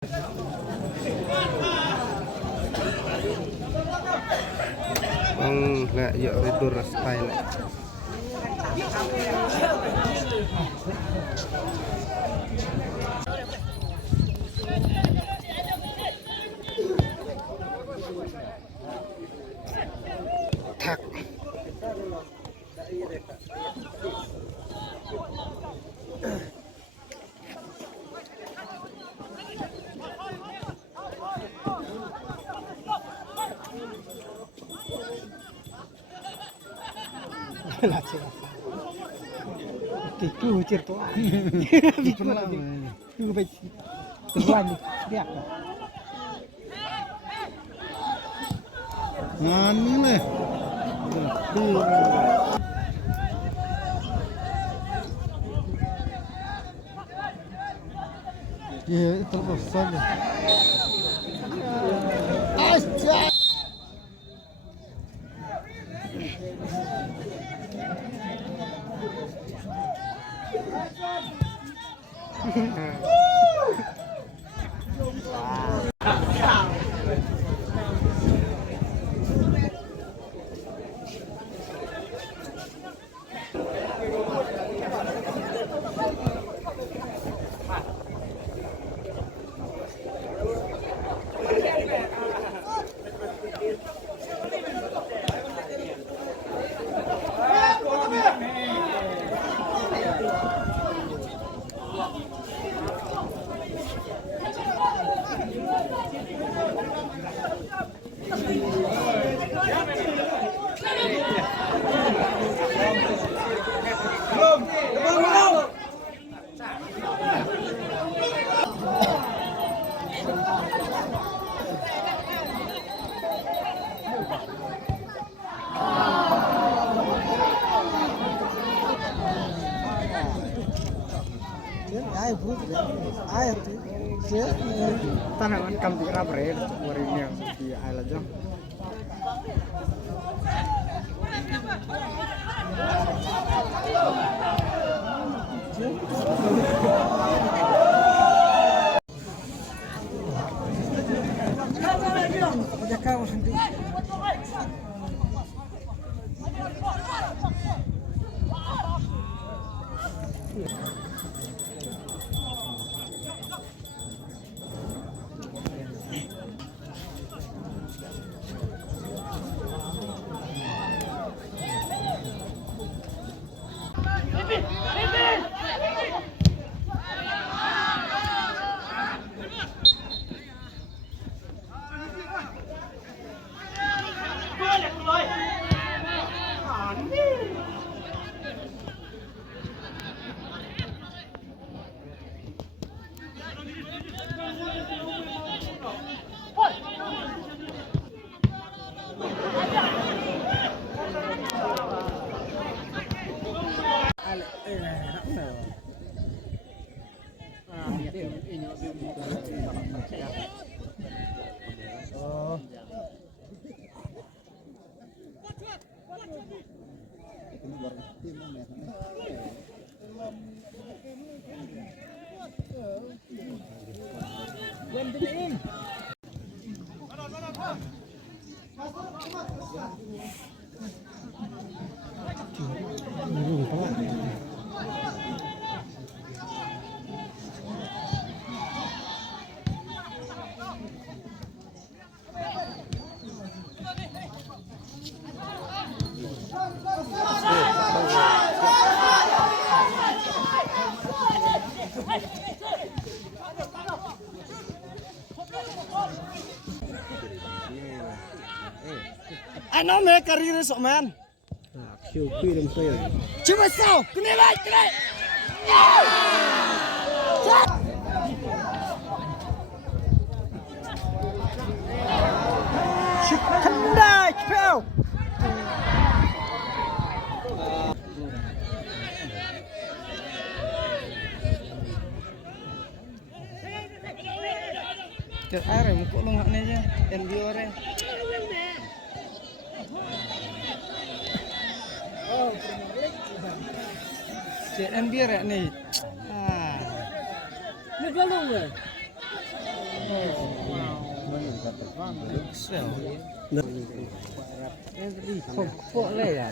Lah ya redur style. Tak. Itu cerita itu baik tuan dia Ngani leh. Ya, terus saja. Asyik. air tuh tanaman kambing rubber ya warnanya di air aja kau sendiri Ano me karir sok man. siupi dan saya Cuma sao, kena baik, kena. Kendai kau Cek air muka lu ngak aja NBO re Cek NBO re nih. Ah. Naglalong Kok le ya.